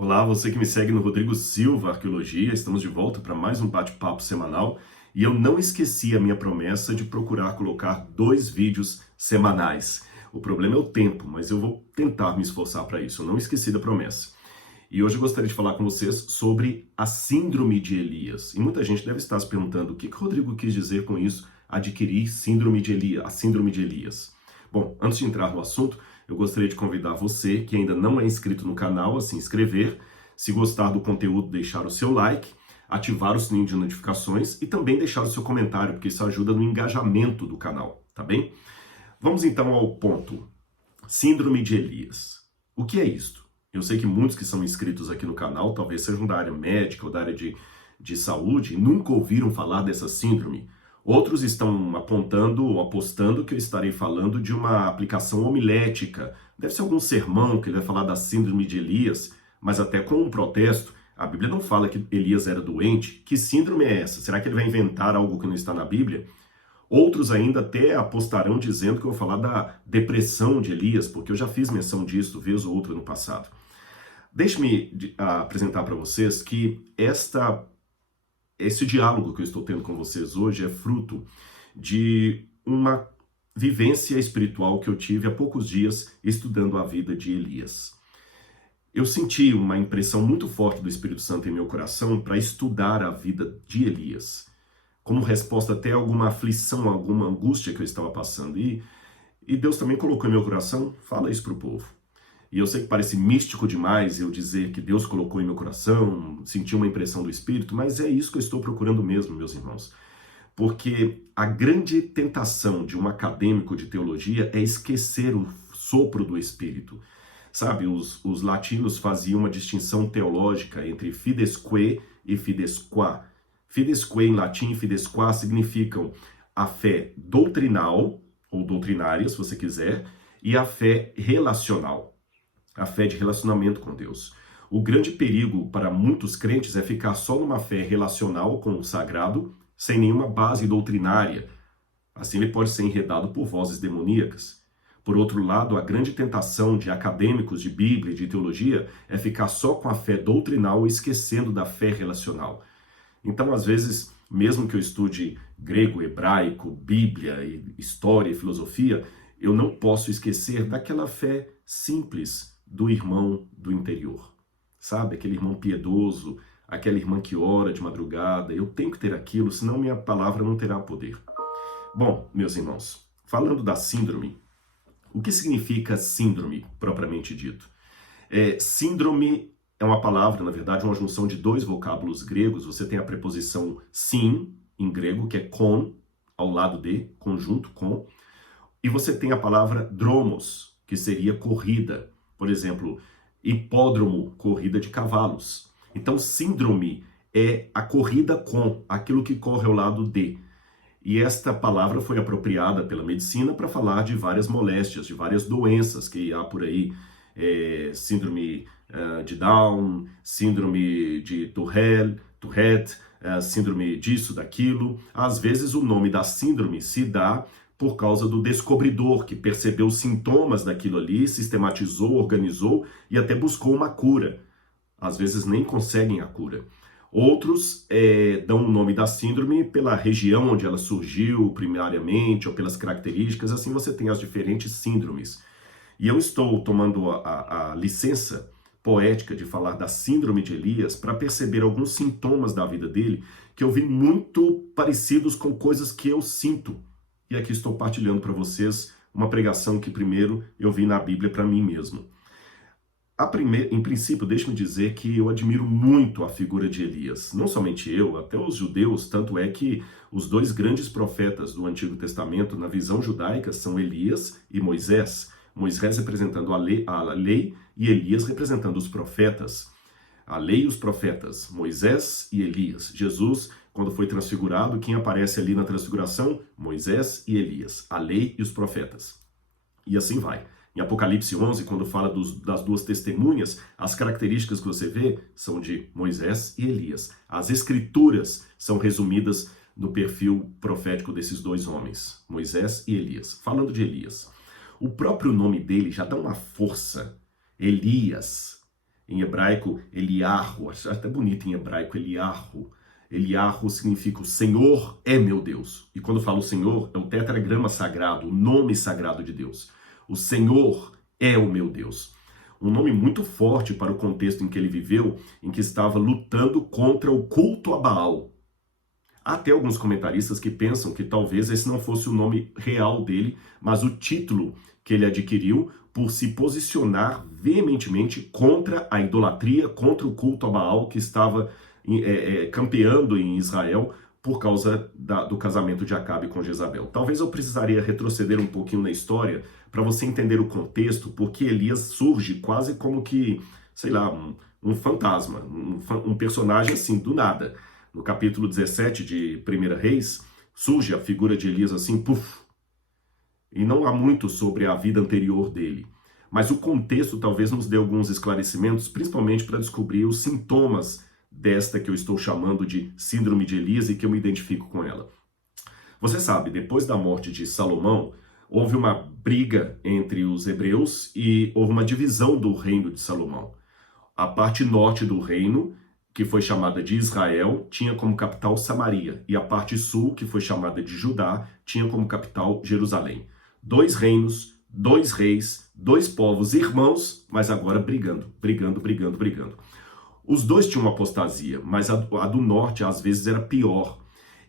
Olá, você que me segue no Rodrigo Silva Arqueologia, estamos de volta para mais um bate-papo semanal e eu não esqueci a minha promessa de procurar colocar 2 vídeos semanais. O problema é o tempo, mas eu vou tentar me esforçar para isso, eu não esqueci da promessa. E hoje eu gostaria de falar com vocês sobre a síndrome de Elias. E muita gente deve estar se perguntando o que o Rodrigo quis dizer com isso, adquirir síndrome de Elias, a síndrome de Elias. Bom, antes de entrar no assunto, eu gostaria de convidar você que ainda não é inscrito no canal a se inscrever, se gostar do conteúdo, deixar o seu like, ativar o sininho de notificações e também deixar o seu comentário, porque isso ajuda no engajamento do canal, tá bem? Vamos então ao ponto. Síndrome de Elias. O que é isto? Eu sei que muitos que são inscritos aqui no canal, talvez sejam da área médica ou da área de saúde, e nunca ouviram falar dessa síndrome. Outros estão apontando ou apostando que eu estarei falando de uma aplicação homilética. Deve ser algum sermão que ele vai falar da síndrome de Elias, mas até com um protesto. A Bíblia não fala que Elias era doente. Que síndrome é essa? Será que ele vai inventar algo que não está na Bíblia? Outros ainda até apostarão dizendo que eu vou falar da depressão de Elias, porque eu já fiz menção disso vez ou outra no passado. Deixe-me apresentar para vocês que esse diálogo que eu estou tendo com vocês hoje é fruto de uma vivência espiritual que eu tive há poucos dias estudando a vida de Elias. Eu senti uma impressão muito forte do Espírito Santo em meu coração para estudar a vida de Elias, como resposta até a alguma aflição, alguma angústia que eu estava passando. E Deus também colocou em meu coração, fala isso para o povo. E eu sei que parece místico demais eu dizer que Deus colocou em meu coração, senti uma impressão do Espírito, mas é isso que eu estou procurando mesmo, meus irmãos. Porque a grande tentação de um acadêmico de teologia é esquecer o sopro do Espírito. Sabe, os latinos faziam uma distinção teológica entre fidesque e fidesquá. Fidesque em latim e fidesquá significam a fé doutrinal, ou doutrinária, se você quiser, e a fé relacional. A fé de relacionamento com Deus. O grande perigo para muitos crentes é ficar só numa fé relacional com o sagrado, sem nenhuma base doutrinária. Assim ele pode ser enredado por vozes demoníacas. Por outro lado, a grande tentação de acadêmicos de Bíblia e de teologia é ficar só com a fé doutrinal e esquecendo da fé relacional. Então, às vezes, mesmo que eu estude grego, hebraico, Bíblia, história e filosofia, eu não posso esquecer daquela fé simples do irmão do interior, sabe? Aquele irmão piedoso, aquela irmã que ora de madrugada. Eu tenho que ter aquilo, senão minha palavra não terá poder. Bom, meus irmãos, falando da síndrome, o que significa síndrome, propriamente dito? Síndrome é uma palavra, na verdade, uma junção de 2 vocábulos gregos. Você tem a preposição sim, em grego, que é con, ao lado de, conjunto, com, e você tem a palavra dromos, que seria corrida. Por exemplo, hipódromo, corrida de cavalos. Então, síndrome é a corrida com, aquilo que corre ao lado de. E esta palavra foi apropriada pela medicina para falar de várias moléstias, de várias doenças que há por aí. Síndrome de Down, síndrome de Tourette, síndrome disso, daquilo. Às vezes o nome da síndrome se dá por causa do descobridor, que percebeu os sintomas daquilo ali, sistematizou, organizou e até buscou uma cura. Às vezes nem conseguem a cura. Outros dão o nome da síndrome pela região onde ela surgiu primariamente ou pelas características. Assim você tem as diferentes síndromes. E eu estou tomando a licença poética de falar da síndrome de Elias para perceber alguns sintomas da vida dele que eu vi muito parecidos com coisas que eu sinto. E aqui estou partilhando para vocês uma pregação que primeiro eu vi na Bíblia para mim mesmo. Em princípio, deixe-me dizer que eu admiro muito a figura de Elias. Não somente eu, até os judeus, tanto é que os 2 grandes profetas do Antigo Testamento, na visão judaica, são Elias e Moisés. Moisés representando a lei e Elias representando os profetas. A lei e os profetas, Moisés e Elias. Jesus, quando foi transfigurado, quem aparece ali na transfiguração? Moisés e Elias, a lei e os profetas. E assim vai. Em Apocalipse 11, quando fala das 2 testemunhas, as características que você vê são de Moisés e Elias. As escrituras são resumidas no perfil profético desses 2 homens, Moisés e Elias. Falando de Elias, o próprio nome dele já dá uma força. Elias. Em hebraico, Eliarro, acho até bonito em hebraico, Eliarro. Eliarro significa o Senhor é meu Deus. E quando falo Senhor, é o tetragrama sagrado, o nome sagrado de Deus. O Senhor é o meu Deus. Um nome muito forte para o contexto em que ele viveu, em que estava lutando contra o culto a Baal. Há até alguns comentaristas que pensam que talvez esse não fosse o nome real dele, mas o título que ele adquiriu por se posicionar veementemente contra a idolatria, contra o culto a Baal que estava campeando em Israel por causa do casamento de Acabe com Jezabel. Talvez eu precisaria retroceder um pouquinho na história para você entender o contexto, porque Elias surge quase como que, sei lá, um fantasma, um personagem assim, do nada. No capítulo 17 de 1 Reis, surge a figura de Elias assim, puf, e não há muito sobre a vida anterior dele. Mas o contexto talvez nos dê alguns esclarecimentos, principalmente para descobrir os sintomas desta que eu estou chamando de síndrome de Elias e que eu me identifico com ela. Você sabe, depois da morte de Salomão, houve uma briga entre os hebreus e houve uma divisão do reino de Salomão. A parte norte do reino, que foi chamada de Israel, tinha como capital Samaria, e a parte sul, que foi chamada de Judá, tinha como capital Jerusalém. Dois reinos, dois reis, dois povos irmãos, mas agora brigando. Os dois tinham uma apostasia, mas a do norte às vezes era pior.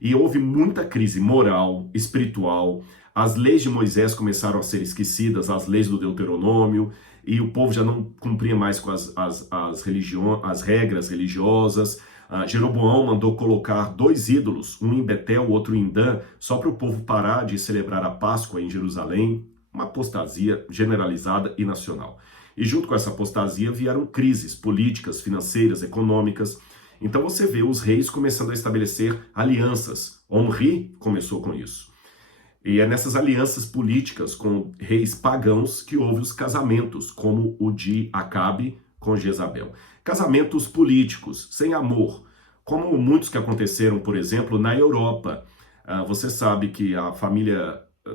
E houve muita crise moral, espiritual. As leis de Moisés começaram a ser esquecidas, as leis do Deuteronômio, e o povo já não cumpria mais com as regras religiosas. Jeroboão mandou colocar dois ídolos, um em Betel, outro em Dan, só para o povo parar de celebrar a Páscoa em Jerusalém. Uma apostasia generalizada e nacional. E junto com essa apostasia vieram crises políticas, financeiras, econômicas. Então você vê os reis começando a estabelecer alianças. Omri começou com isso. E é nessas alianças políticas com reis pagãos que houve os casamentos, como o de Acabe com Jezabel. Casamentos políticos, sem amor, como muitos que aconteceram, por exemplo, na Europa. Você sabe que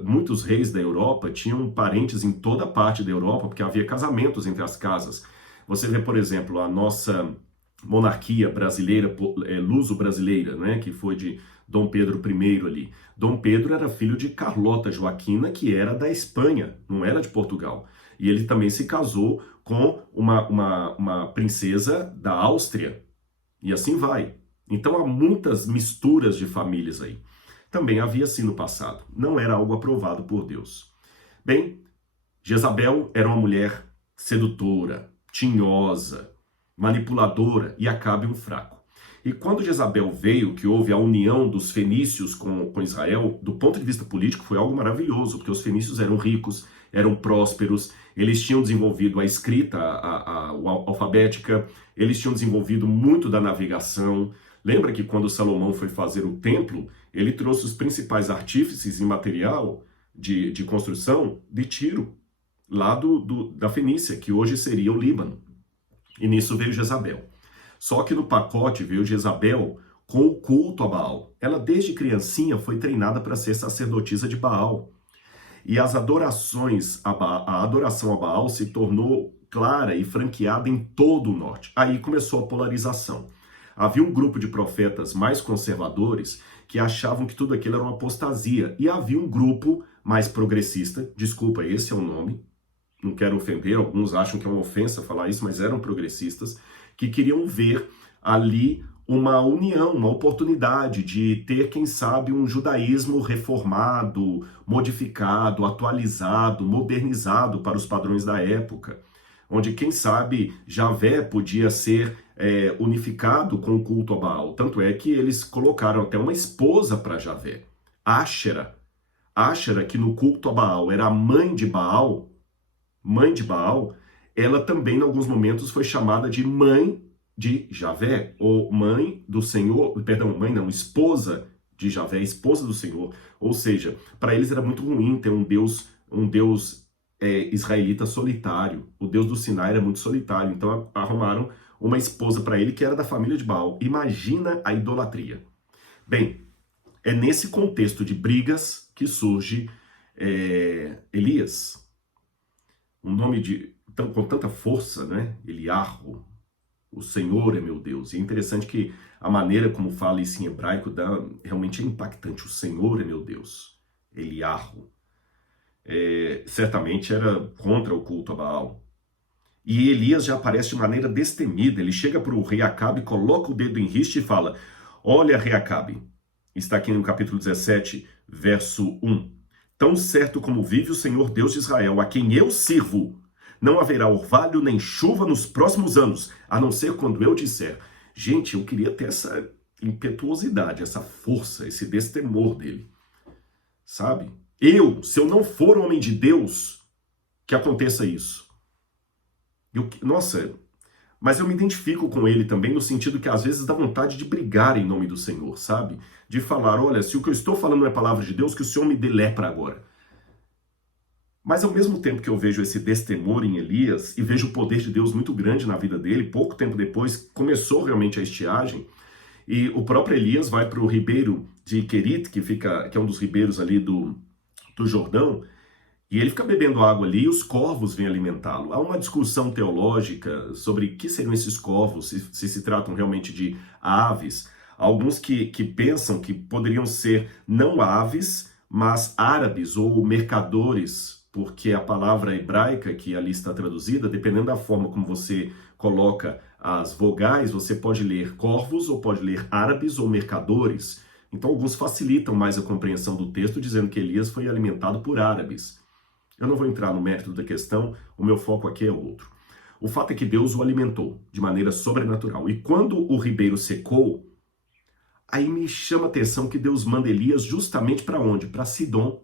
muitos reis da Europa tinham parentes em toda parte da Europa, porque havia casamentos entre as casas. Você vê, por exemplo, a nossa monarquia brasileira, luso-brasileira, né, que foi de Dom Pedro I ali. Dom Pedro era filho de Carlota Joaquina, que era da Espanha, não era de Portugal. E ele também se casou com uma princesa da Áustria. E assim vai. Então há muitas misturas de famílias aí. Também havia assim no passado. Não era algo aprovado por Deus. Bem, Jezabel era uma mulher sedutora, tinhosa, manipuladora e Acabe um fraco. E quando Jezabel veio, que houve a união dos fenícios com Israel, do ponto de vista político foi algo maravilhoso, porque os fenícios eram ricos, eram prósperos, eles tinham desenvolvido a escrita alfabética, eles tinham desenvolvido muito da navegação. Lembra que quando Salomão foi fazer o templo, ele trouxe os principais artífices e material de construção de Tiro, lá da Fenícia, que hoje seria o Líbano. E nisso veio Jezabel. Só que no pacote veio Jezabel com o culto a Baal. Ela desde criancinha foi treinada para ser sacerdotisa de Baal. E as adorações, a adoração a Baal se tornou clara e franqueada em todo o norte. Aí começou a polarização. Havia um grupo de profetas mais conservadores que achavam que tudo aquilo era uma apostasia. E havia um grupo mais progressista, desculpa, esse é o nome, não quero ofender, alguns acham que é uma ofensa falar isso, mas eram progressistas, que queriam ver ali uma união, uma oportunidade de ter, quem sabe, um judaísmo reformado, modificado, atualizado, modernizado para os padrões da época, onde, quem sabe, Javé podia ser unificado com o culto a Baal. Tanto é que eles colocaram até uma esposa para Javé, Áxera. Áxera, que no culto a Baal era a mãe de Baal, ela também, em alguns momentos, foi chamada de mãe de Javé, ou mãe do Senhor, perdão, mãe não, esposa de Javé, esposa do Senhor. Ou seja, para eles era muito ruim ter um Deus israelita solitário. O Deus do Sinai era muito solitário, então arrumaram uma esposa para ele que era da família de Baal. Imagina a idolatria. Bem, é nesse contexto de brigas que surge Elias. Um nome com tanta força, né? Eliarro, O Senhor é meu Deus. E é interessante que a maneira como fala isso em hebraico realmente é impactante. O Senhor é meu Deus. Eliarro. Certamente era contra o culto a Baal. E Elias já aparece de maneira destemida. Ele chega para o rei Acabe, coloca o dedo em riste e fala: olha, rei Acabe, está aqui no capítulo 17, verso 1. Tão certo como vive o Senhor Deus de Israel, a quem eu sirvo, não haverá orvalho nem chuva nos próximos anos, a não ser quando eu disser. Gente, eu queria ter essa impetuosidade, essa força, esse destemor dele. Sabe? Se eu não for homem de Deus, que aconteça isso. Nossa, mas eu me identifico com ele também no sentido que às vezes dá vontade de brigar em nome do Senhor, sabe? De falar, olha, se o que eu estou falando não é palavra de Deus, que o Senhor me dê lepra agora. Mas ao mesmo tempo que eu vejo esse destemor em Elias e vejo o poder de Deus muito grande na vida dele, pouco tempo depois começou realmente a estiagem e o próprio Elias vai para o ribeiro de Querit, que é um dos ribeiros ali do Jordão, e ele fica bebendo água ali e os corvos vêm alimentá-lo. Há uma discussão teológica sobre o que seriam esses corvos, se tratam realmente de aves. Há alguns que pensam que poderiam ser não aves, mas árabes ou mercadores, porque a palavra hebraica que ali está traduzida, dependendo da forma como você coloca as vogais, você pode ler corvos ou pode ler árabes ou mercadores. Então alguns facilitam mais a compreensão do texto, dizendo que Elias foi alimentado por árabes. Eu não vou entrar no mérito da questão, o meu foco aqui é outro. O fato é que Deus o alimentou de maneira sobrenatural. E quando o ribeiro secou, aí me chama a atenção que Deus manda Elias justamente para onde? Para Sidom.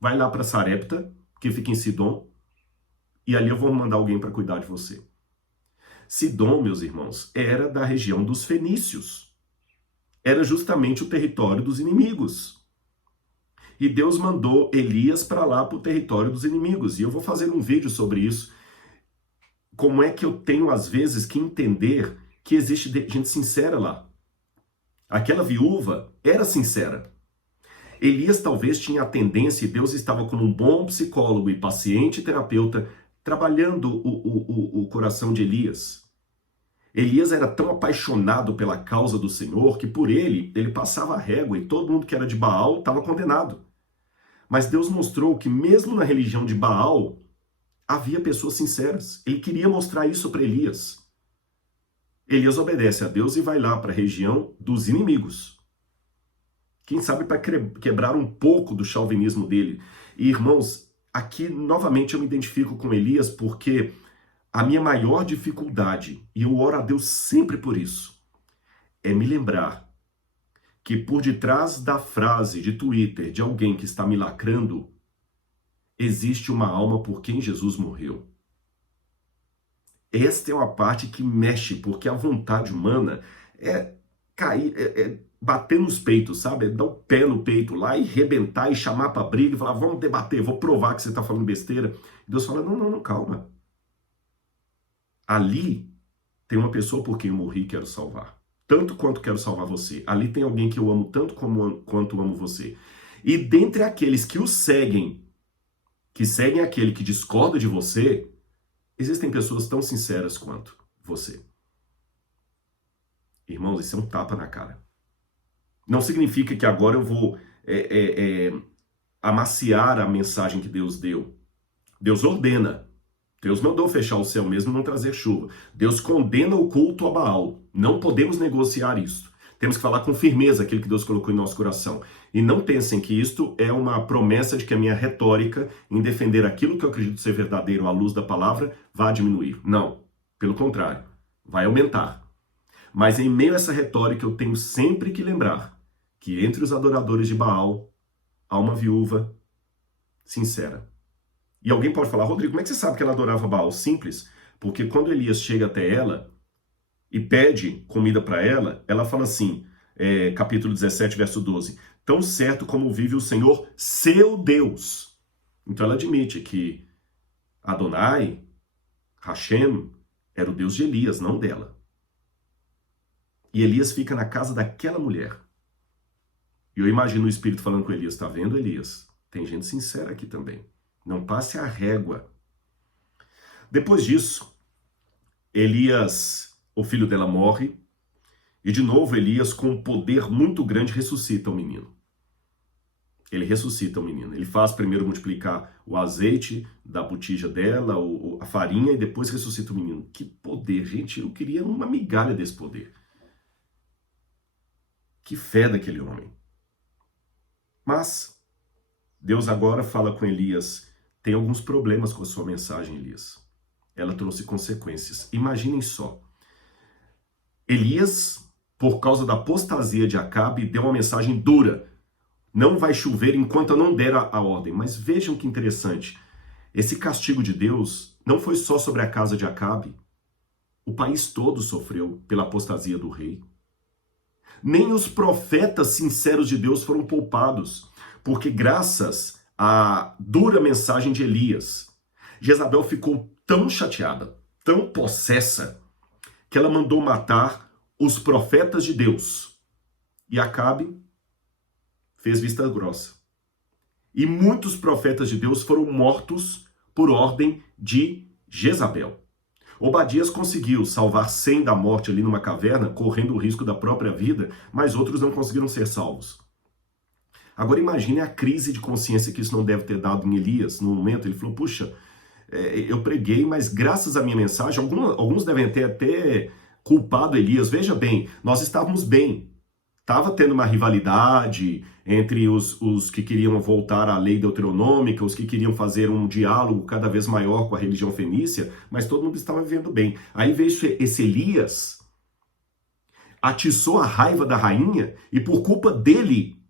Vai lá para Sarepta, que fica em Sidom, e ali eu vou mandar alguém para cuidar de você. Sidom, meus irmãos, era da região dos fenícios. Era justamente o território dos inimigos. E Deus mandou Elias para lá, para o território dos inimigos. E eu vou fazer um vídeo sobre isso. Como é que eu tenho, às vezes, que entender que existe gente sincera lá. Aquela viúva era sincera. Elias talvez tinha a tendência, e Deus estava como um bom psicólogo e paciente terapeuta, trabalhando o coração de Elias. Elias era tão apaixonado pela causa do Senhor que por ele passava a régua e todo mundo que era de Baal estava condenado. Mas Deus mostrou que mesmo na religião de Baal, havia pessoas sinceras. Ele queria mostrar isso para Elias. Elias obedece a Deus e vai lá para a região dos inimigos. Quem sabe para quebrar um pouco do chauvinismo dele. E irmãos, aqui novamente eu me identifico com Elias porque a minha maior dificuldade, e eu oro a Deus sempre por isso, é me lembrar que por detrás da frase de Twitter de alguém que está me lacrando, existe uma alma por quem Jesus morreu. Esta é uma parte que mexe, porque a vontade humana é cair, bater nos peitos, sabe? É dar o pé no peito lá e rebentar e chamar para briga e falar, vamos debater, vou provar que você está falando besteira. E Deus fala, não, calma. Ali tem uma pessoa por quem eu morri e quero salvar. Tanto quanto quero salvar você. Ali tem alguém que eu amo tanto quanto amo você. E dentre aqueles que o seguem, que seguem aquele que discorda de você, existem pessoas tão sinceras quanto você. Irmãos, isso é um tapa na cara. Não significa que agora eu vou amaciar a mensagem que Deus deu. Deus ordena. Deus mandou fechar o céu mesmo e não trazer chuva. Deus condena o culto a Baal. Não podemos negociar isso. Temos que falar com firmeza aquilo que Deus colocou em nosso coração. E não pensem que isto é uma promessa de que a minha retórica em defender aquilo que eu acredito ser verdadeiro à luz da palavra vai diminuir. Não. Pelo contrário. Vai aumentar. Mas em meio a essa retórica eu tenho sempre que lembrar que entre os adoradores de Baal há uma viúva sincera. E alguém pode falar, Rodrigo, como é que você sabe que ela adorava Baal? Simples, porque quando Elias chega até ela e pede comida para ela, ela fala assim, capítulo 17, verso 12, tão certo como vive o Senhor, seu Deus. Então ela admite que Adonai, Hashem, era o Deus de Elias, não dela. E Elias fica na casa daquela mulher. E eu imagino o Espírito falando com Elias, tá vendo, Elias? Tem gente sincera aqui também. Não passe a régua. Depois disso, Elias, o filho dela, morre. E de novo, Elias, com um poder muito grande, ressuscita o menino. Ele ressuscita o menino. Ele faz primeiro multiplicar o azeite da botija dela, a farinha, e depois ressuscita o menino. Que poder, gente. Eu queria uma migalha desse poder. Que fé daquele homem. Mas Deus agora fala com Elias: tem alguns problemas com a sua mensagem, Elias. Ela trouxe consequências. Imaginem só. Elias, por causa da apostasia de Acabe, deu uma mensagem dura. Não vai chover enquanto eu não der a ordem. Mas vejam que interessante. Esse castigo de Deus não foi só sobre a casa de Acabe. O país todo sofreu pela apostasia do rei. Nem os profetas sinceros de Deus foram poupados, porque graças à dura mensagem de Elias, Jezabel ficou tão chateada, tão possessa, que ela mandou matar os profetas de Deus. E Acabe fez vista grossa. E muitos profetas de Deus foram mortos por ordem de Jezabel. Obadias conseguiu salvar 100 da morte ali numa caverna, correndo o risco da própria vida, mas outros não conseguiram ser salvos. Agora imagine a crise de consciência que isso não deve ter dado em Elias. No momento ele falou, puxa, eu preguei, mas graças à minha mensagem, alguns devem ter até culpado Elias. Veja bem, nós estávamos bem. Estava tendo uma rivalidade entre os que queriam voltar à lei deuteronômica, os que queriam fazer um diálogo cada vez maior com a religião fenícia, mas todo mundo estava vivendo bem. Aí veio esse Elias, atiçou a raiva da rainha, e por culpa dele,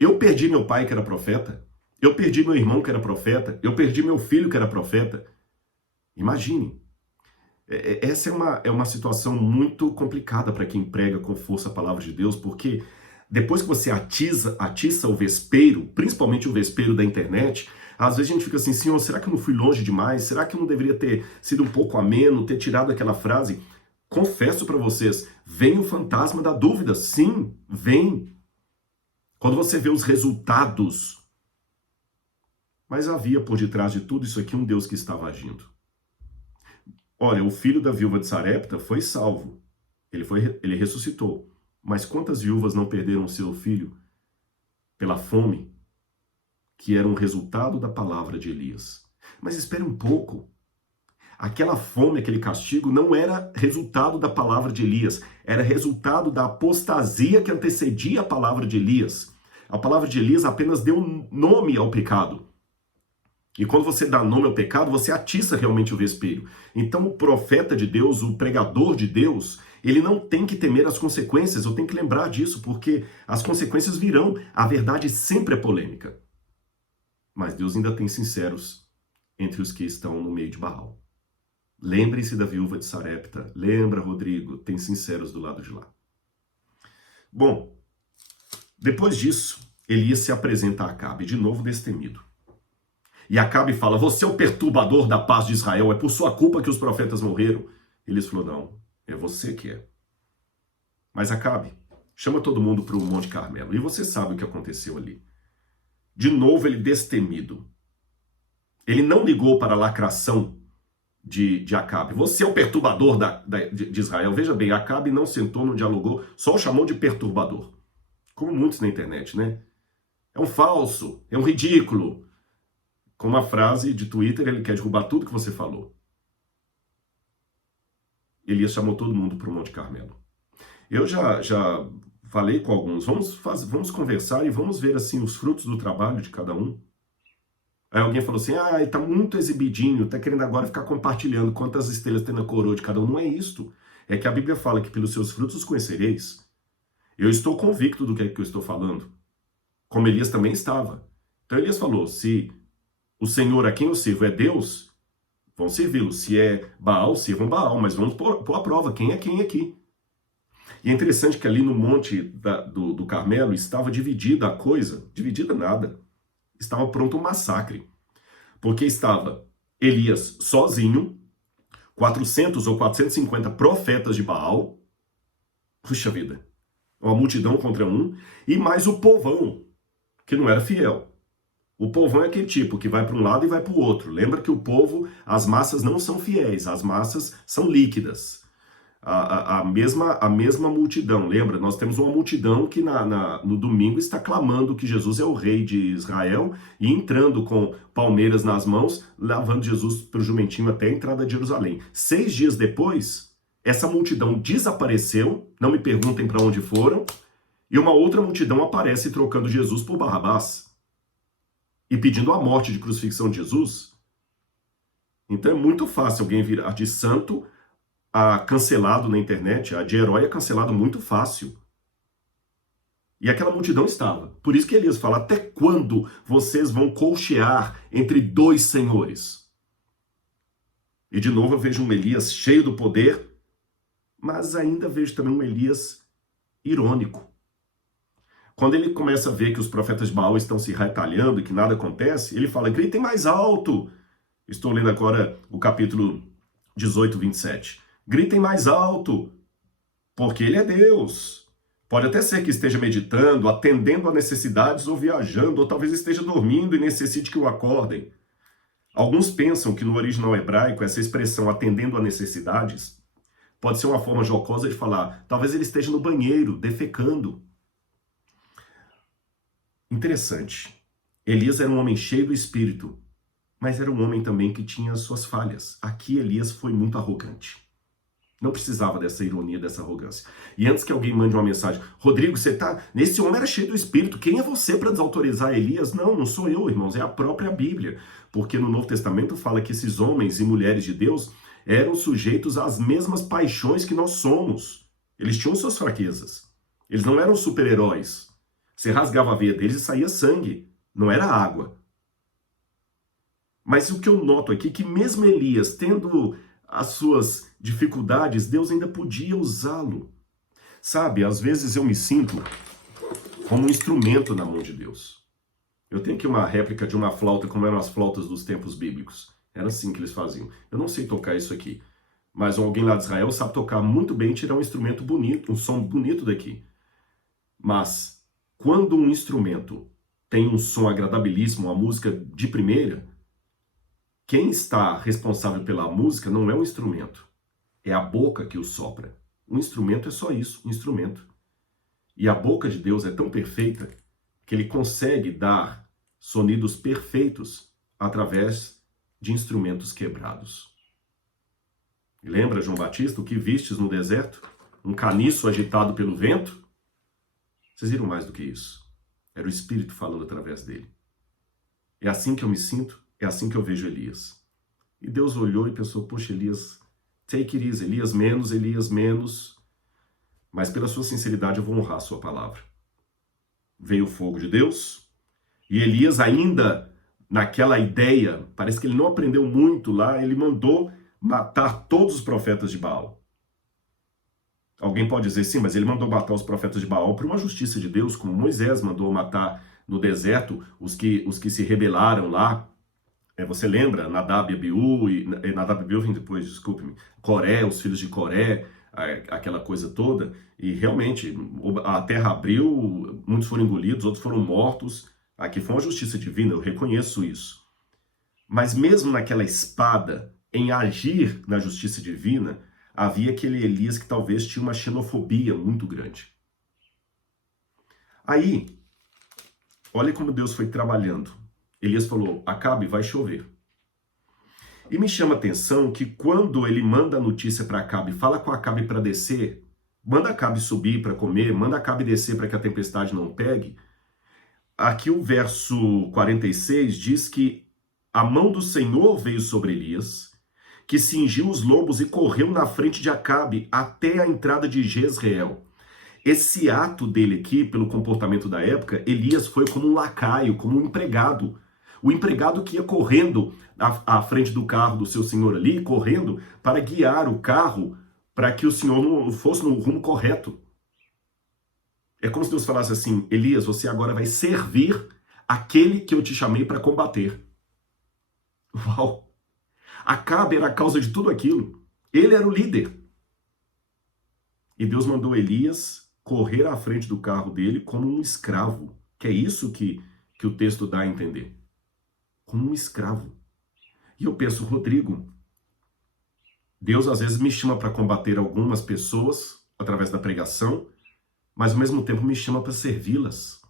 eu perdi meu pai que era profeta, eu perdi meu irmão que era profeta, eu perdi meu filho que era profeta. Imagine. Essa é uma situação muito complicada para quem prega com força a palavra de Deus, porque depois que você atiça o vespeiro, principalmente o vespeiro da internet, às vezes a gente fica assim, Senhor, será que eu não fui longe demais? Será que eu não deveria ter sido um pouco ameno, ter tirado aquela frase? Confesso para vocês, vem o fantasma da dúvida, sim, vem. Quando você vê os resultados, mas havia por detrás de tudo isso aqui um Deus que estava agindo. Olha, o filho da viúva de Sarepta foi salvo. Ele ressuscitou. Mas quantas viúvas não perderam seu filho pela fome, que era um resultado da palavra de Elias? Mas espere um pouco. Aquela fome, aquele castigo, não era resultado da palavra de Elias. Era resultado da apostasia que antecedia a palavra de Elias. A palavra de Elias apenas deu nome ao pecado. E quando você dá nome ao pecado, você atiça realmente o vespeiro. Então o profeta de Deus, o pregador de Deus, ele não tem que temer as consequências. Eu tenho que lembrar disso, porque as consequências virão. A verdade sempre é polêmica. Mas Deus ainda tem sinceros entre os que estão no meio de Baal. Lembre-se da viúva de Sarepta. Lembra, Rodrigo, tem sinceros do lado de lá. Bom, depois disso, Elias se apresenta a Acabe, de novo destemido. E Acabe fala, você é o perturbador da paz de Israel, é por sua culpa que os profetas morreram. Elias falou, não, é você que é. Mas Acabe, chama todo mundo para o Monte Carmelo. E você sabe o que aconteceu ali. De novo ele destemido. Ele não ligou para a lacração de Acabe. Você é o perturbador de Israel. Veja bem, Acabe não sentou, não dialogou, só o chamou de perturbador. Como muitos na internet, né? É um falso, é um ridículo. Com uma frase de Twitter, ele quer derrubar tudo que você falou. Elias chamou todo mundo para o Monte Carmelo. Eu já falei com alguns, vamos conversar e vamos ver assim os frutos do trabalho de cada um. Aí alguém falou assim, ele está muito exibidinho, está querendo agora ficar compartilhando quantas estrelas tem na coroa de cada um. Não é isto. É que a Bíblia fala que pelos seus frutos os conhecereis. Eu estou convicto do que é que eu estou falando. Como Elias também estava. Então Elias falou, se o Senhor a quem eu sirvo é Deus, vão servi-lo. Se é Baal, sirvam Baal. Mas vamos pôr a prova quem é quem aqui. E é interessante que ali no monte do Carmelo estava dividida a coisa. Dividida nada. Estava pronto um massacre. Porque estava Elias sozinho, 400 ou 450 profetas de Baal. Puxa vida. Uma multidão contra um. E mais o povão, que não era fiel. O povão é aquele tipo que vai para um lado e vai para o outro. Lembra que o povo, as massas não são fiéis, as massas são líquidas. A mesma multidão, lembra? Nós temos uma multidão que no domingo está clamando que Jesus é o rei de Israel e entrando com palmeiras nas mãos, levando Jesus para o jumentinho até a entrada de Jerusalém. 6 dias depois, essa multidão desapareceu, não me perguntem para onde foram, e uma outra multidão aparece trocando Jesus por Barrabás e pedindo a morte de crucifixão de Jesus. Então é muito fácil alguém virar de santo a cancelado na internet, a de herói é cancelado muito fácil. E aquela multidão estava. Por isso que Elias fala, até quando vocês vão colchear entre dois senhores? E de novo eu vejo um Elias cheio do poder, mas ainda vejo também um Elias irônico. Quando ele começa a ver que os profetas de Baal estão se retalhando e que nada acontece, ele fala, gritem mais alto. Estou lendo agora o capítulo 18, 27. Gritem mais alto, porque ele é Deus. Pode até ser que esteja meditando, atendendo a necessidades ou viajando, ou talvez esteja dormindo e necessite que o acordem. Alguns pensam que no original hebraico essa expressão atendendo a necessidades pode ser uma forma jocosa de falar, talvez ele esteja no banheiro, defecando. Interessante. Elias era um homem cheio do espírito, mas era um homem também que tinha suas falhas. Aqui Elias foi muito arrogante. Não precisava dessa ironia, dessa arrogância. E antes que alguém mande uma mensagem, Rodrigo, você tá... Esse homem era cheio do espírito, quem é você para desautorizar Elias? Não, não sou eu, irmãos, é a própria Bíblia. Porque no Novo Testamento fala que esses homens e mulheres de Deus eram sujeitos às mesmas paixões que nós somos. Eles tinham suas fraquezas. Eles não eram super-heróis. Você rasgava a veia deles e saía sangue, não era água. Mas o que eu noto aqui é que mesmo Elias, tendo as suas dificuldades, Deus ainda podia usá-lo. Sabe, às vezes eu me sinto como um instrumento na mão de Deus. Eu tenho aqui uma réplica de uma flauta, como eram as flautas dos tempos bíblicos. Era assim que eles faziam. Eu não sei tocar isso aqui, mas alguém lá de Israel sabe tocar muito bem e tirar um instrumento bonito, um som bonito daqui. Mas quando um instrumento tem um som agradabilíssimo, uma música de primeira, quem está responsável pela música não é o instrumento, é a boca que o sopra. O instrumento é só isso, um instrumento. E a boca de Deus é tão perfeita que ele consegue dar sonidos perfeitos através de instrumentos quebrados. Lembra, João Batista, o que vistes no deserto? Um caniço agitado pelo vento? Vocês viram mais do que isso. Era o Espírito falando através dele. É assim que eu me sinto, é assim que eu vejo Elias. E Deus olhou e pensou, poxa, Elias, take it easy, Elias menos, mas pela sua sinceridade eu vou honrar a sua palavra. Veio o fogo de Deus, e Elias ainda naquela ideia, parece que ele não aprendeu muito lá, ele mandou matar todos os profetas de Baal. Alguém pode dizer, sim, mas ele mandou matar os profetas de Baal por uma justiça de Deus, como Moisés mandou matar no deserto os que se rebelaram lá. Você lembra? Nadab e Abiú, Nadab e Abiú vem depois, desculpe-me, Coré, os filhos de Coré, aquela coisa toda. E realmente, a terra abriu, muitos foram engolidos, outros foram mortos. Aqui foi uma justiça divina, eu reconheço isso. Mas mesmo naquela espada, em agir na justiça divina, havia aquele Elias que talvez tinha uma xenofobia muito grande. Aí, olha como Deus foi trabalhando. Elias falou, Acabe, vai chover. E me chama a atenção que quando ele manda a notícia para Acabe, fala com Acabe para descer, manda Acabe subir para comer, manda Acabe descer para que a tempestade não pegue, aqui o verso 46 diz que a mão do Senhor veio sobre Elias, que cingiu os lombos e correu na frente de Acabe até a entrada de Jezreel. Esse ato dele aqui, pelo comportamento da época, Elias foi como um lacaio, como um empregado. O empregado que ia correndo à frente do carro do seu senhor ali, correndo para guiar o carro para que o senhor não fosse no rumo correto. É como se Deus falasse assim, Elias, você agora vai servir aquele que eu te chamei para combater. Uau! Acabe era a causa de tudo aquilo. Ele era o líder. E Deus mandou Elias correr à frente do carro dele como um escravo. Que é isso que o texto dá a entender. como um escravo. E eu penso, Rodrigo, Deus às vezes me chama para combater algumas pessoas através da pregação, mas ao mesmo tempo me chama para servi-las.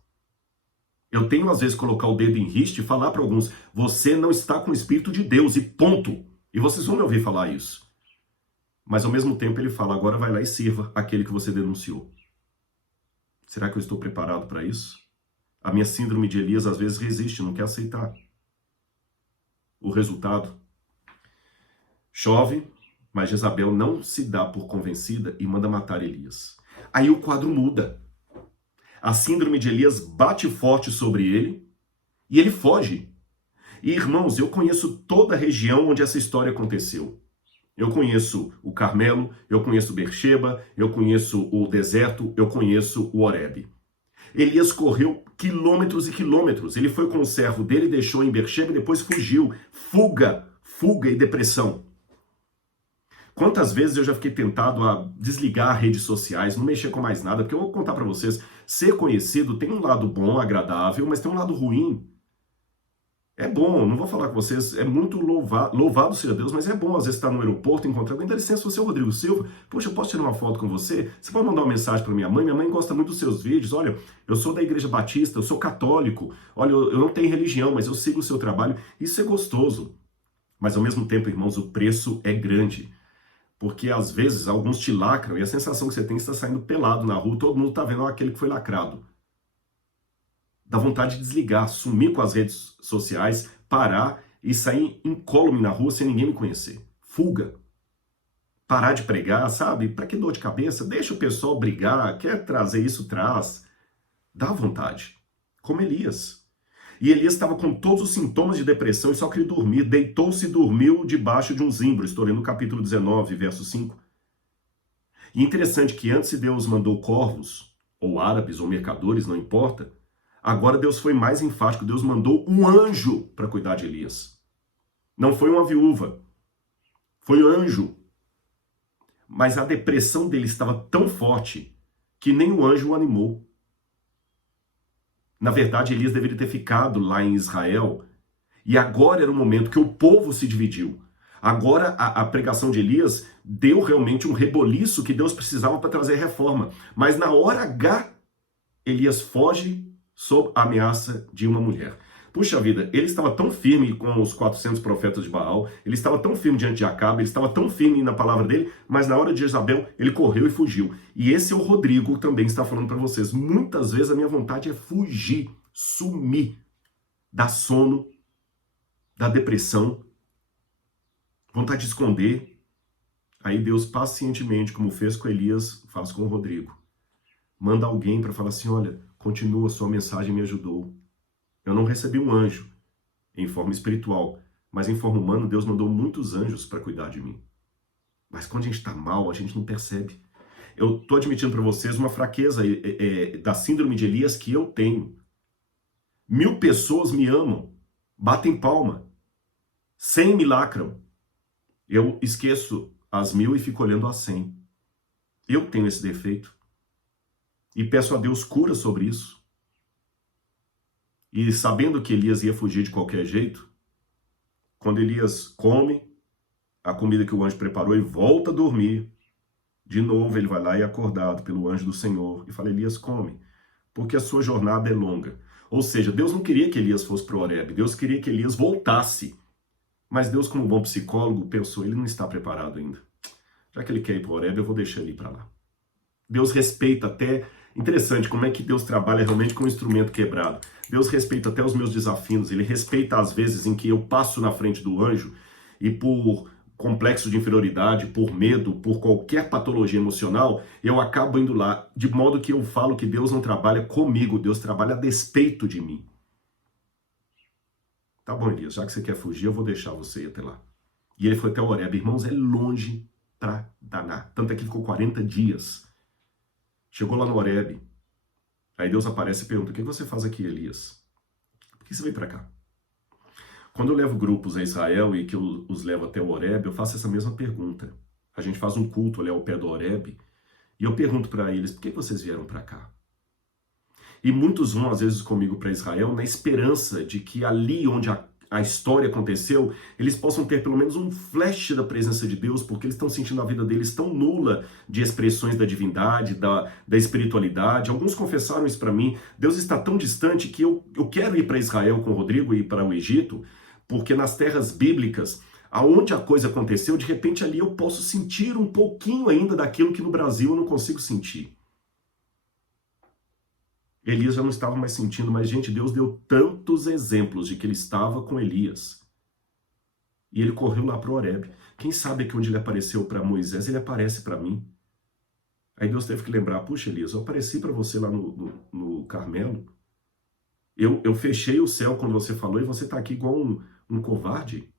Eu tenho às vezes colocar o dedo em riste e falar para alguns, você não está com o Espírito de Deus e ponto. E vocês vão me ouvir falar isso. Mas ao mesmo tempo ele fala, agora vai lá e sirva aquele que você denunciou. Será que eu estou preparado para isso? A minha síndrome de Elias às vezes resiste, não quer aceitar. O resultado? Chove, mas Jezabel não se dá por convencida e manda matar Elias. Aí o quadro muda. A síndrome de Elias bate forte sobre ele e ele foge. E irmãos, eu conheço toda a região onde essa história aconteceu. Eu conheço o Carmelo, eu conheço Beersheba, eu conheço o deserto, eu conheço o Horebe. Elias correu quilômetros e quilômetros. Ele foi com o servo dele, deixou em Beersheba e depois fugiu. Fuga e depressão. Quantas vezes eu já fiquei tentado a desligar redes sociais, não mexer com mais nada, porque eu vou contar para vocês, ser conhecido tem um lado bom, agradável, mas tem um lado ruim. É bom, não vou falar com vocês, é muito louvado seja Deus, mas é bom às vezes estar no aeroporto, encontrar alguém, dá licença, você é o Rodrigo Silva, poxa, eu posso tirar uma foto com você? Você pode mandar uma mensagem para minha mãe gosta muito dos seus vídeos, olha, eu sou da Igreja Batista, eu sou católico, olha, eu não tenho religião, mas eu sigo o seu trabalho, isso é gostoso. Mas ao mesmo tempo, irmãos, o preço é grande. Porque às vezes alguns te lacram e a sensação que você tem é que você está saindo pelado na rua, todo mundo está vendo aquele que foi lacrado. Dá vontade de desligar, sumir com as redes sociais, parar e sair incólume na rua sem ninguém me conhecer. Fuga. Parar de pregar, sabe? Para que dor de cabeça? Deixa o pessoal brigar, quer trazer isso, traz. Dá vontade. Como Elias. E Elias estava com todos os sintomas de depressão e só queria dormir. Deitou-se e dormiu debaixo de um zimbro. Estou lendo no capítulo 19, verso 5. E interessante que antes Deus mandou corvos, ou árabes, ou mercadores, não importa. Agora Deus foi mais enfático. Deus mandou um anjo para cuidar de Elias. Não foi uma viúva. Foi um anjo. Mas a depressão dele estava tão forte que nem o anjo o animou. Na verdade, Elias deveria ter ficado lá em Israel. E agora era o momento que o povo se dividiu. Agora a pregação de Elias deu realmente um reboliço que Deus precisava para trazer reforma. Mas na hora H, Elias foge sob a ameaça de uma mulher. Puxa vida, ele estava tão firme com os 400 profetas de Baal, ele estava tão firme diante de Acabe, ele estava tão firme na palavra dele, mas na hora de Jezabel, ele correu e fugiu. E esse é o Rodrigo que também está falando para vocês. Muitas vezes a minha vontade é fugir, sumir, dar sono, da depressão, vontade de esconder. Aí Deus pacientemente, como fez com Elias, faz com o Rodrigo. Manda alguém para falar assim, olha, continua, sua mensagem me ajudou. Eu não recebi um anjo em forma espiritual, mas em forma humana Deus mandou muitos anjos para cuidar de mim. Mas quando a gente está mal, a gente não percebe. Eu estou admitindo para vocês uma fraqueza da síndrome de Elias que eu tenho. 1000 pessoas me amam, batem palma, 100 me lacram. Eu esqueço as 1000 e fico olhando as 100. Eu tenho esse defeito. E peço a Deus cura sobre isso. E sabendo que Elias ia fugir de qualquer jeito, quando Elias come a comida que o anjo preparou e volta a dormir, de novo ele vai lá e é acordado pelo anjo do Senhor e fala, Elias, come, porque a sua jornada é longa. Ou seja, Deus não queria que Elias fosse para o Horebe, Deus queria que Elias voltasse. Mas Deus, como bom psicólogo, pensou, ele não está preparado ainda. Já que ele quer ir para o Horebe, eu vou deixar ele ir para lá. Deus respeita até... Interessante como é que Deus trabalha realmente com um instrumento quebrado. Deus respeita até os meus desafios, ele respeita as vezes em que eu passo na frente do anjo e por complexo de inferioridade, por medo, por qualquer patologia emocional, eu acabo indo lá, de modo que eu falo que Deus não trabalha comigo, Deus trabalha a despeito de mim. Tá bom, Elias, já que você quer fugir, eu vou deixar você ir até lá. E ele foi até o Horebe. Irmãos, é longe pra danar. Tanto é que ficou 40 dias. Chegou lá no Horebe, aí Deus aparece e pergunta, o que você faz aqui, Elias? Por que você veio para cá? Quando eu levo grupos a Israel e que eu os levo até o Horebe, eu faço essa mesma pergunta. A gente faz um culto ali ao pé do Horebe, e eu pergunto para eles, por que vocês vieram para cá? E muitos vão, às vezes, comigo para Israel, na esperança de que ali onde a história aconteceu, eles possam ter pelo menos um flash da presença de Deus, porque eles estão sentindo a vida deles tão nula de expressões da divindade, da espiritualidade. Alguns confessaram isso para mim. Deus está tão distante que eu quero ir para Israel com o Rodrigo e ir para o Egito, porque nas terras bíblicas, aonde a coisa aconteceu, de repente ali eu posso sentir um pouquinho ainda daquilo que no Brasil eu não consigo sentir. Elias já não estava mais sentindo, mas, gente, Deus deu tantos exemplos de que ele estava com Elias. E ele correu lá para o Horebe. Quem sabe que onde ele apareceu para Moisés, ele aparece para mim. Aí Deus teve que lembrar, puxa, Elias, eu apareci para você lá no Carmelo. Eu fechei o céu quando você falou e você está aqui igual um covarde.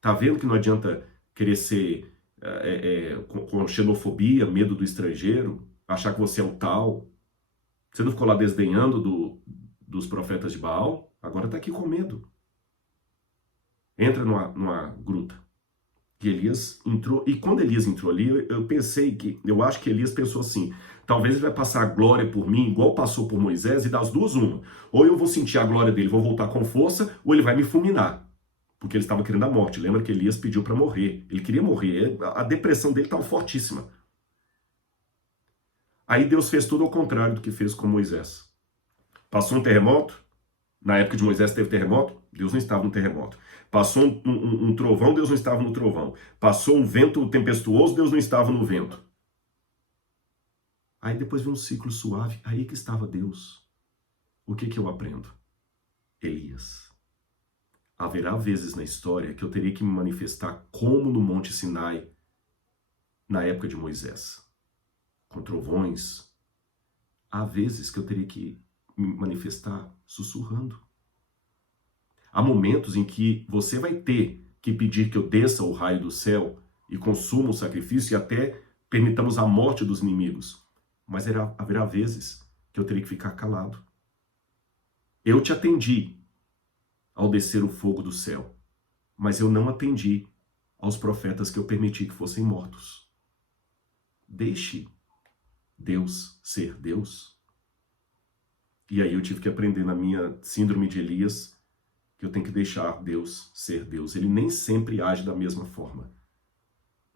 Tá vendo que não adianta querer ser com xenofobia, medo do estrangeiro, achar que você é o tal. Você não ficou lá desdenhando dos profetas de Baal? Agora está aqui com medo. Entra numa gruta. E Elias entrou. E quando Elias entrou ali, eu acho que Elias pensou assim, talvez ele vai passar a glória por mim, igual passou por Moisés, e das duas uma. Ou eu vou sentir a glória dele, vou voltar com força, ou ele vai me fulminar. Porque ele estava querendo a morte. Lembra que Elias pediu para morrer. Ele queria morrer. A depressão dele estava fortíssima. Aí Deus fez tudo ao contrário do que fez com Moisés. Passou um terremoto. Na época de Moisés teve terremoto. Deus não estava no terremoto. Passou um trovão. Deus não estava no trovão. Passou um vento tempestuoso. Deus não estava no vento. Aí depois veio um ciclo suave. Aí que estava Deus. O que eu aprendo? Elias. Haverá vezes na história que eu teria que me manifestar como no Monte Sinai, na época de Moisés, com trovões. Há vezes que eu teria que me manifestar sussurrando. Há momentos em que você vai ter que pedir que eu desça o raio do céu e consuma o sacrifício e até permitamos a morte dos inimigos. Mas haverá vezes que eu teria que ficar calado. Eu te atendi ao descer o fogo do céu, mas eu não atendi aos profetas que eu permiti que fossem mortos. Deixe Deus ser Deus. E aí eu tive que aprender na minha síndrome de Elias que eu tenho que deixar Deus ser Deus. Ele nem sempre age da mesma forma.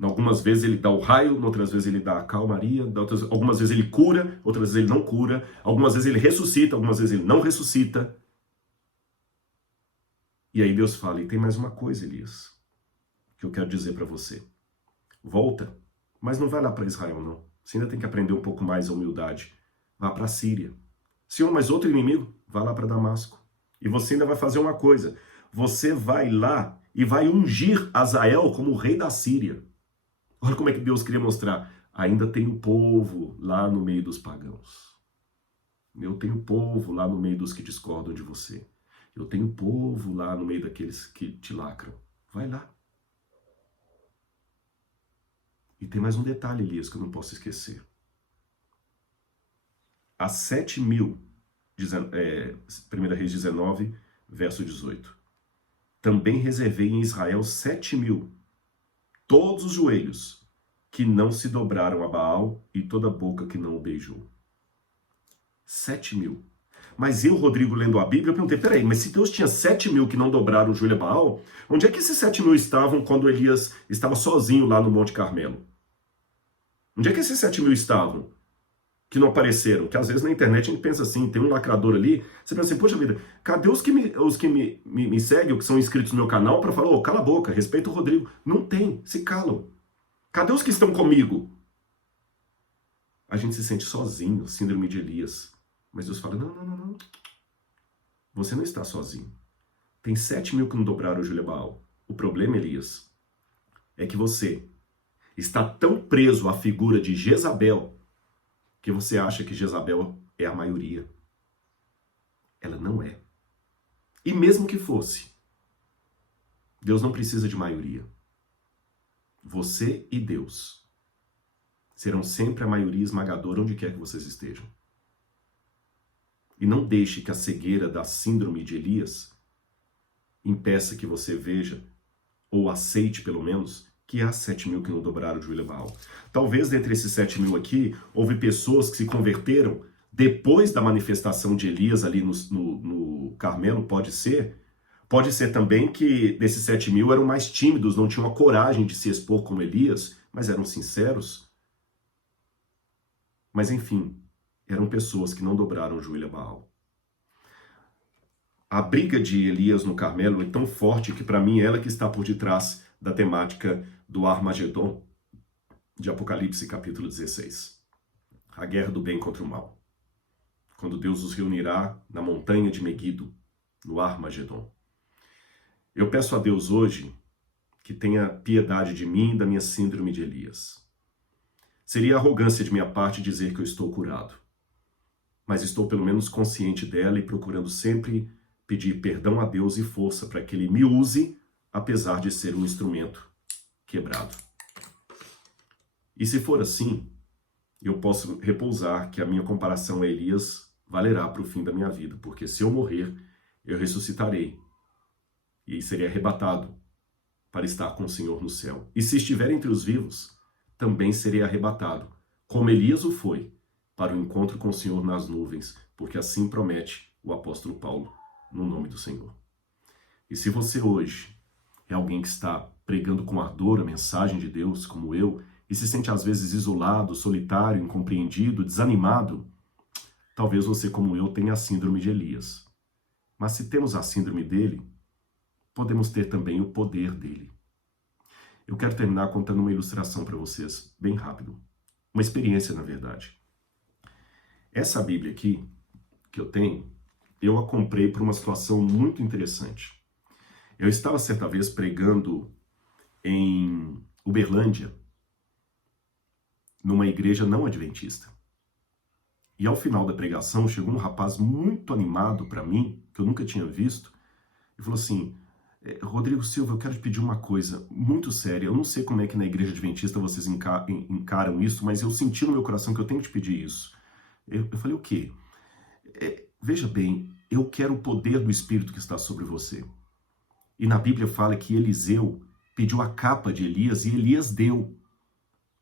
Algumas vezes ele dá o raio, outras vezes ele dá a calmaria, algumas vezes ele cura, outras vezes ele não cura, algumas vezes ele ressuscita, algumas vezes ele não ressuscita. E aí Deus fala, e tem mais uma coisa, Elias, que eu quero dizer para você. Volta, mas não vai lá para Israel, não. Você ainda tem que aprender um pouco mais a humildade. Vá para a Síria. Senhor, mas outro inimigo? Vá lá para Damasco. E você ainda vai fazer uma coisa. Você vai lá e vai ungir Hazael como o rei da Síria. Olha como é que Deus queria mostrar. Ainda tem o povo lá no meio dos pagãos. Eu tenho povo lá no meio dos que discordam de você. Eu tenho povo lá no meio daqueles que te lacram. Vai lá. E tem mais um detalhe, Elias, que eu não posso esquecer. Há 7.000, 1 Reis 19, verso 18. Também reservei em Israel 7.000, todos os joelhos, que não se dobraram a Baal e toda boca que não o beijou. 7.000. Mas eu, Rodrigo, lendo a Bíblia, eu perguntei, peraí, mas se Deus tinha 7.000 que não dobraram o joelho a Baal, onde é que esses 7.000 estavam quando Elias estava sozinho lá no Monte Carmelo? Onde é que esses 7.000 estavam que não apareceram? Que às vezes na internet a gente pensa assim, tem um lacrador ali, você pensa assim, poxa vida, cadê os que me seguem, ou que são inscritos no meu canal, para falar, cala a boca, respeita o Rodrigo. Não tem, se calam. Cadê os que estão comigo? A gente se sente sozinho, síndrome de Elias. Mas Deus fala, não. Você não está sozinho. Tem 7.000 que não dobraram o joelho a Baal. O problema, Elias, é que você está tão preso à figura de Jezabel que você acha que Jezabel é a maioria. Ela não é. E mesmo que fosse, Deus não precisa de maioria. Você e Deus serão sempre a maioria esmagadora onde quer que vocês estejam. E não deixe que a cegueira da síndrome de Elias impeça que você veja, ou aceite pelo menos, que há 7.000 que não dobraram o joelho a Baal. Talvez dentre esses 7.000 aqui, houve pessoas que se converteram depois da manifestação de Elias ali no Carmelo, pode ser Pode ser também que desses 7.000 eram mais tímidos, não tinham a coragem de se expor como Elias, mas eram sinceros. Mas enfim, eram pessoas que não dobraram o joelho a Baal. A briga de Elias no Carmelo é tão forte que para mim é ela que está por detrás da temática do Armagedon de Apocalipse capítulo 16. A guerra do bem contra o mal. Quando Deus os reunirá na montanha de Meguido, no Armagedon. Eu peço a Deus hoje que tenha piedade de mim e da minha síndrome de Elias. Seria arrogância de minha parte dizer que eu estou curado, mas estou pelo menos consciente dela e procurando sempre pedir perdão a Deus e força para que Ele me use, apesar de ser um instrumento quebrado. E se for assim, eu posso repousar que a minha comparação a Elias valerá para o fim da minha vida, porque se eu morrer, eu ressuscitarei e serei arrebatado para estar com o Senhor no céu. E se estiver entre os vivos, também serei arrebatado, como Elias o foi, para o encontro com o Senhor nas nuvens, porque assim promete o apóstolo Paulo, no nome do Senhor. E se você hoje é alguém que está pregando com ardor a mensagem de Deus, como eu, e se sente às vezes isolado, solitário, incompreendido, desanimado, talvez você, como eu, tenha a síndrome de Elias. Mas se temos a síndrome dele, podemos ter também o poder dele. Eu quero terminar contando uma ilustração para vocês, bem rápido. Uma experiência, na verdade. Essa Bíblia aqui, que eu tenho, eu a comprei por uma situação muito interessante. Eu estava certa vez pregando em Uberlândia, numa igreja não adventista. E ao final da pregação, chegou um rapaz muito animado para mim, que eu nunca tinha visto, e falou assim: Rodrigo Silva, eu quero te pedir uma coisa muito séria. Eu não sei como é que na igreja adventista vocês encaram isso, mas eu senti no meu coração que eu tenho que te pedir isso. Eu falei: o quê? Veja bem, eu quero o poder do Espírito que está sobre você. E na Bíblia fala que Eliseu pediu a capa de Elias e Elias deu.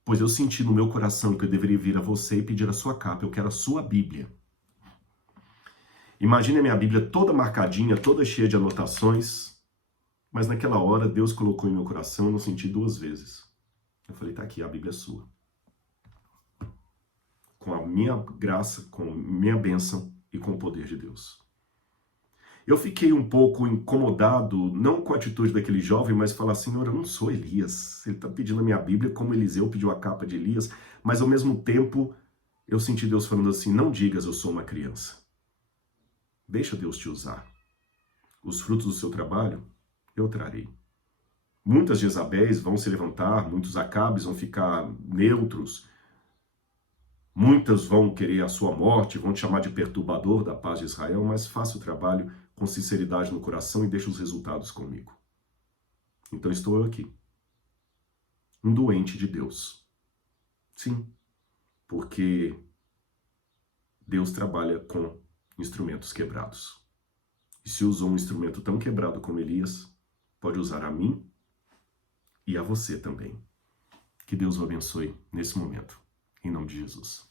Pois eu senti no meu coração que eu deveria vir a você e pedir a sua capa. Eu quero a sua Bíblia. Imagine a minha Bíblia toda marcadinha, toda cheia de anotações. Mas naquela hora Deus colocou em meu coração e eu não senti duas vezes. Eu falei: tá aqui, a Bíblia é sua. Com a minha graça, com a minha bênção e com o poder de Deus. Eu fiquei um pouco incomodado, não com a atitude daquele jovem, mas falar: Senhor, eu não sou Elias. Ele está pedindo a minha Bíblia como Eliseu pediu a capa de Elias, mas ao mesmo tempo eu senti Deus falando assim: não digas eu sou uma criança. Deixa Deus te usar. Os frutos do seu trabalho eu trarei. Muitas Jezabéis vão se levantar, muitos Acabes vão ficar neutros, muitas vão querer a sua morte, vão te chamar de perturbador da paz de Israel, mas faça o trabalho com sinceridade no coração e deixe os resultados comigo. Então estou eu aqui, um doente de Deus. Sim, porque Deus trabalha com instrumentos quebrados. E se usou um instrumento tão quebrado como Elias, pode usar a mim e a você também. Que Deus o abençoe nesse momento. Em nome de Jesus.